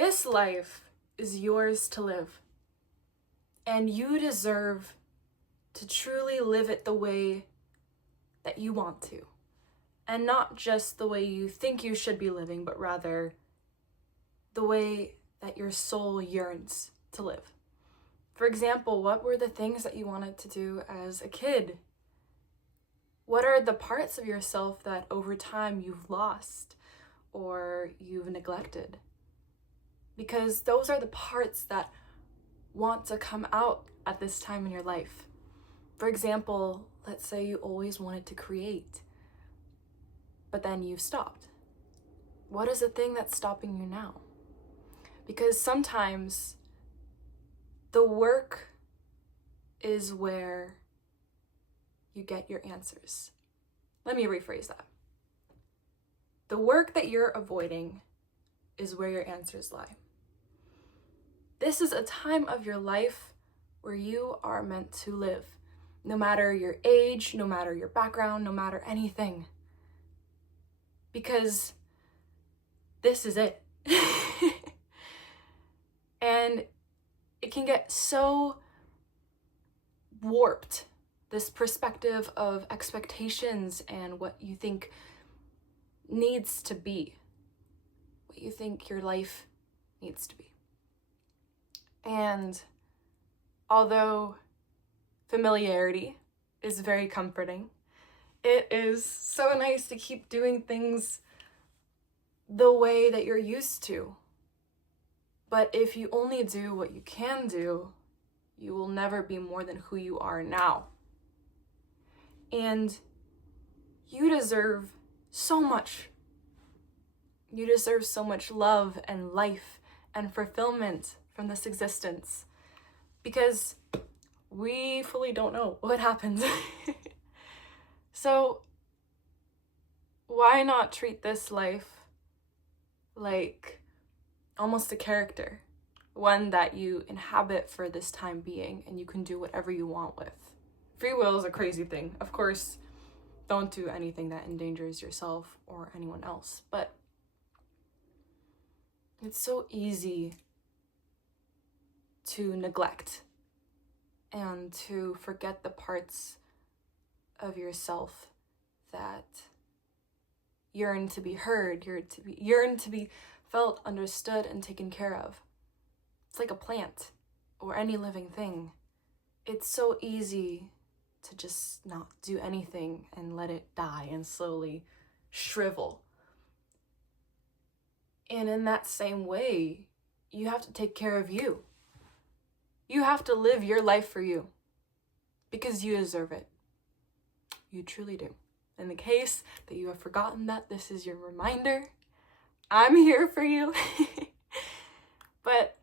This life is yours to live, and you deserve to truly live it the way that you want to, and not just the way you think you should be living, but rather the way that your soul yearns to live. For example, what were the things that you wanted to do as a kid? What are the parts of yourself that over time you've lost or you've neglected? Because those are the parts that want to come out at this time in your life. For example, let's say you always wanted to create, but then you've stopped. What is the thing that's stopping you now? Because sometimes the work is where you get your answers. Let me rephrase that. The work that you're avoiding is where your answers lie. This is a time of your life where you are meant to live, no matter your age, no matter your background, no matter anything. Because this is it. And it can get so warped, this perspective of expectations and what you think needs to be, what you think your life needs to be. And although familiarity is very comforting, it is so nice to keep doing things the way that you're used to. But if you only do what you can do, you will never be more than who you are now. And you deserve so much. You deserve so much love and life and fulfillment from this existence, because we fully don't know what happens. So why not treat this life like almost a character, one that you inhabit for this time being, and you can do whatever you want with. Free will is a crazy thing. Of course, don't do anything that endangers yourself or anyone else, but it's so easy to neglect and to forget the parts of yourself that yearn to be heard, yearn to be felt, understood, and taken care of. It's like a plant or any living thing. It's so easy to just not do anything and let it die and slowly shrivel. And in that same way, you have to take care of you. You have to live your life for you, because you deserve it. You truly do. In the case that you have forgotten that, this is your reminder. I'm here for you. But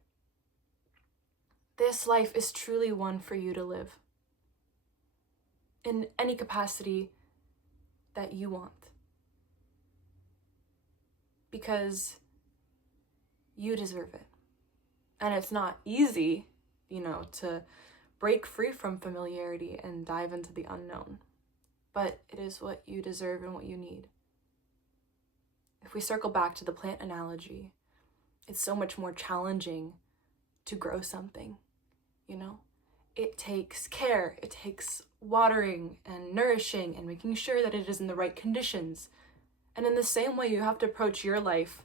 this life is truly one for you to live in any capacity that you want, because you deserve it. And it's not easy, to break free from familiarity and dive into the unknown, but it is what you deserve and what you need. If we circle back to the plant analogy, it's so much more challenging to grow something, It takes care, it takes watering and nourishing and making sure that it is in the right conditions. And in the same way, you have to approach your life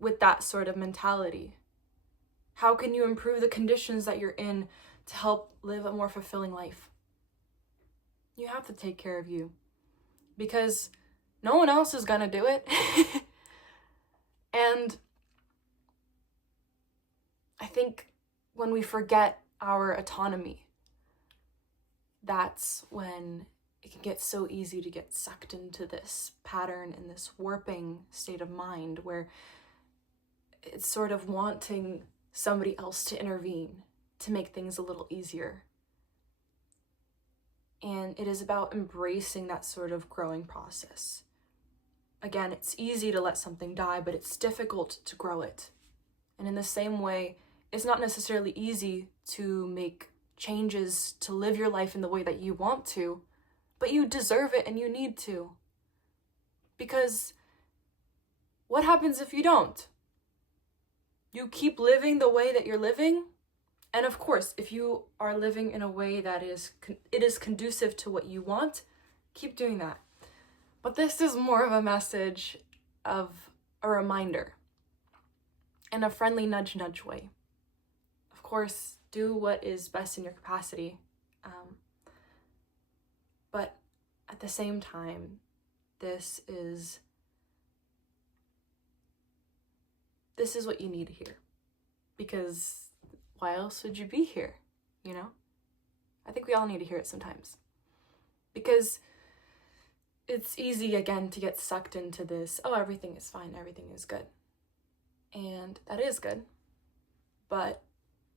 with that sort of mentality. How can you improve the conditions that you're in to help live a more fulfilling life? You have to take care of you, because no one else is gonna do it. And I think when we forget our autonomy, that's when it can get so easy to get sucked into this pattern and this warping state of mind where it's sort of wanting somebody else to intervene to make things a little easier. And it is about embracing that sort of growing process. Again, it's easy to let something die, but it's difficult to grow it. And in the same way, it's not necessarily easy to make changes to live your life in the way that you want to, but you deserve it and you need to. Because what happens if you don't? you keep living the way that you're living. And of course, if you are living in a way that it is conducive to what you want, keep doing that. But this is more of a message of a reminder in a friendly nudge way. Of course, do what is best in your capacity. But at the same time, this is what you need to hear. Because why else would you be here, you know? I think we all need to hear it sometimes. Because it's easy, again, to get sucked into this, oh, everything is fine, everything is good. And that is good. But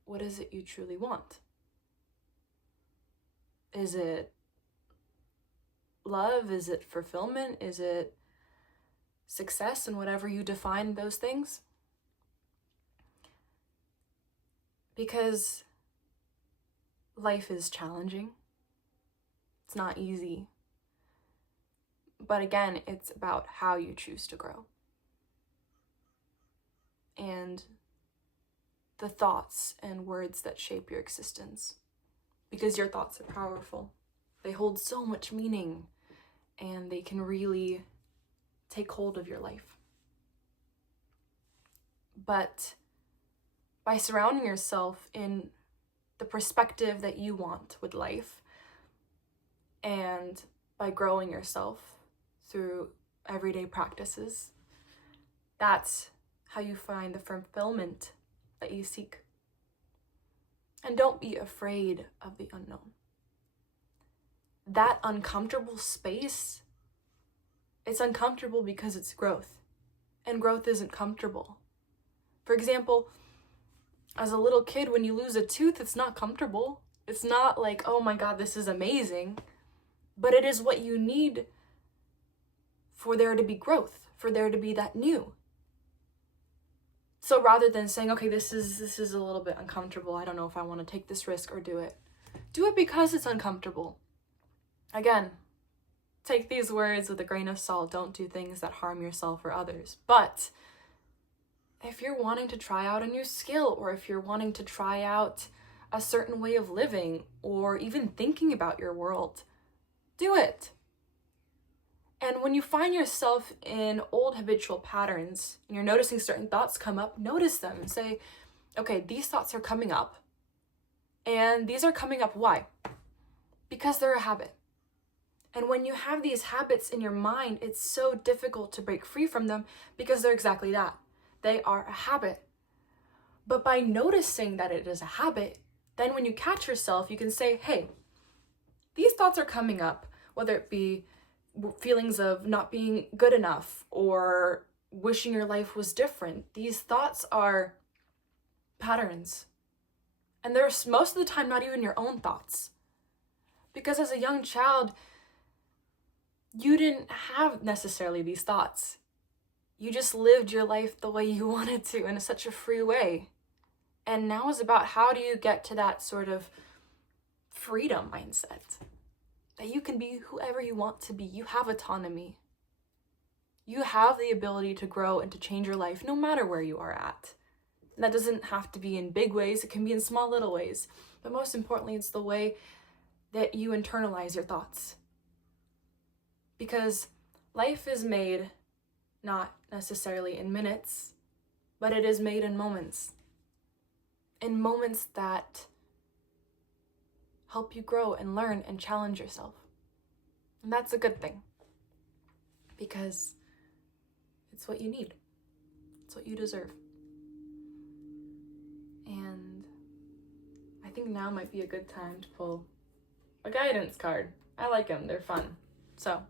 what is it you truly want? Is it love? Is it fulfillment? Is it success, and whatever you define those things? Because life is challenging. It's not easy. But again, it's about how you choose to grow. And the thoughts and words that shape your existence. Because your thoughts are powerful. They hold so much meaning, and they can really take hold of your life. But by surrounding yourself in the perspective that you want with life, and by growing yourself through everyday practices, that's how you find the fulfillment that you seek. And don't be afraid of the unknown. That uncomfortable space, it's uncomfortable because it's growth. And growth isn't comfortable. For example, as a little kid, when you lose a tooth, it's not comfortable. It's not like, oh my God, this is amazing. But it is what you need for there to be growth, for there to be that new. So rather than saying, okay, this is a little bit uncomfortable, I don't know if I want to take this risk or do it because it's uncomfortable. Again, take these words with a grain of salt. Don't do things that harm yourself or others. But if you're wanting to try out a new skill, or if you're wanting to try out a certain way of living, or even thinking about your world, do it. And when you find yourself in old habitual patterns and you're noticing certain thoughts come up, notice them and say, okay, these thoughts are coming up. And these are coming up, why? Because they're a habit. And when you have these habits in your mind, it's so difficult to break free from them because they're exactly that. They are a habit. But by noticing that it is a habit, then when you catch yourself, you can say, hey, these thoughts are coming up, whether it be feelings of not being good enough or wishing your life was different. These thoughts are patterns. And they're most of the time not even your own thoughts. Because as a young child, you didn't have necessarily these thoughts. You just lived your life the way you wanted to in such a free way. And now is about how do you get to that sort of freedom mindset? That you can be whoever you want to be. You have autonomy. You have the ability to grow and to change your life no matter where you are at. And that doesn't have to be in big ways. It can be in small little ways. But most importantly, it's the way that you internalize your thoughts. Because life is made not necessarily in minutes, but it is made in moments. In moments that help you grow and learn and challenge yourself. And that's a good thing. Because it's what you need. It's what you deserve. And I think now might be a good time to pull a guidance card. I like them. They're fun. So,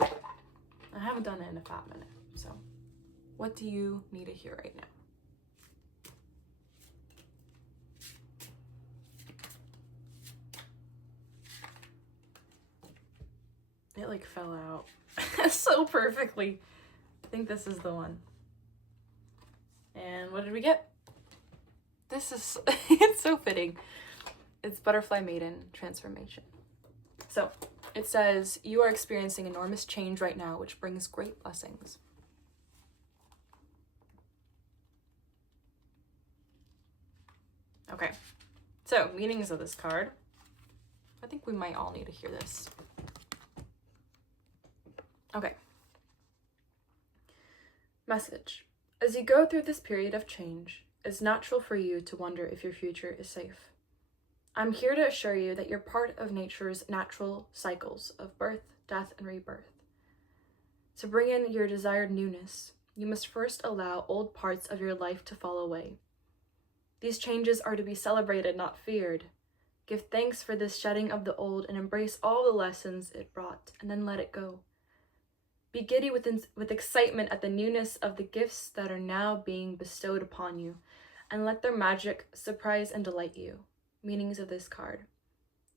I haven't done it in a fat minute. So, what do you need to hear right now? It like fell out so perfectly. I think this is the one. And what did we get? This is, it's so fitting. It's Butterfly Maiden Transformation. So it says, you are experiencing enormous change right now, which brings great blessings. Okay, so meanings of this card. I think we might all need to hear this. Okay. Message. As you go through this period of change, it's natural for you to wonder if your future is safe. I'm here to assure you that you're part of nature's natural cycles of birth, death, and rebirth. To bring in your desired newness, you must first allow old parts of your life to fall away. These changes are to be celebrated, not feared. Give thanks for this shedding of the old and embrace all the lessons it brought, and then let it go. Be giddy with excitement at the newness of the gifts that are now being bestowed upon you, and let their magic surprise and delight you. Meanings of this card.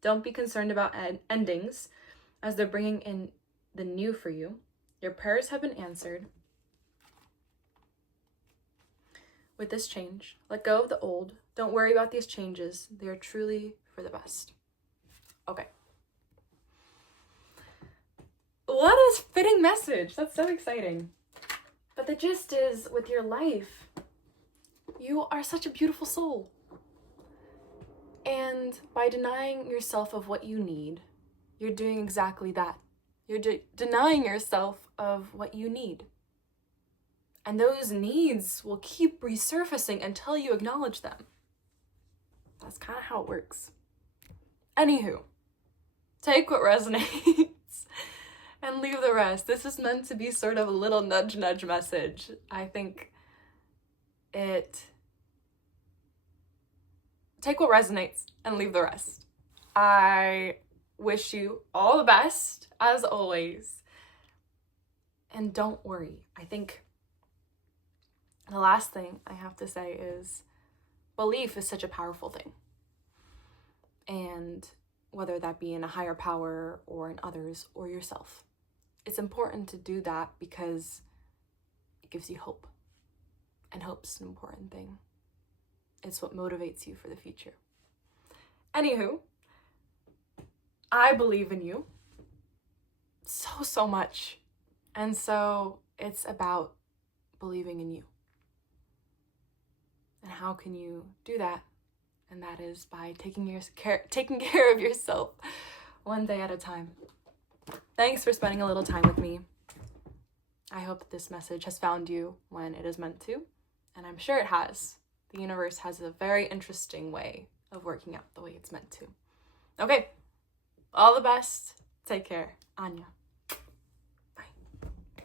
Don't be concerned about endings, as they're bringing in the new for you. Your prayers have been answered. With this change, let go of the old. Don't worry about these changes. They are truly for the best. Okay. What a fitting message. That's so exciting. But the gist is, with your life, you are such a beautiful soul. And by denying yourself of what you need, you're doing exactly that. You're denying yourself of what you need. And those needs will keep resurfacing until you acknowledge them. That's kind of how it works. Anywho, take what resonates and leave the rest. This is meant to be sort of a little nudge message. I think take what resonates and leave the rest. I wish you all the best, as always. And don't worry. I think the last thing I have to say is belief is such a powerful thing. And whether that be in a higher power or in others or yourself, it's important to do that because it gives you hope. And hope's an important thing. It's what motivates you for the future. Anywho, I believe in you so much. And so it's about believing in you. And how can you do that? And that is by taking care of yourself one day at a time. Thanks for spending a little time with me. I hope that this message has found you when it is meant to, and I'm sure it has. The universe has a very interesting way of working out the way it's meant to. Okay, all the best. Take care. Anya.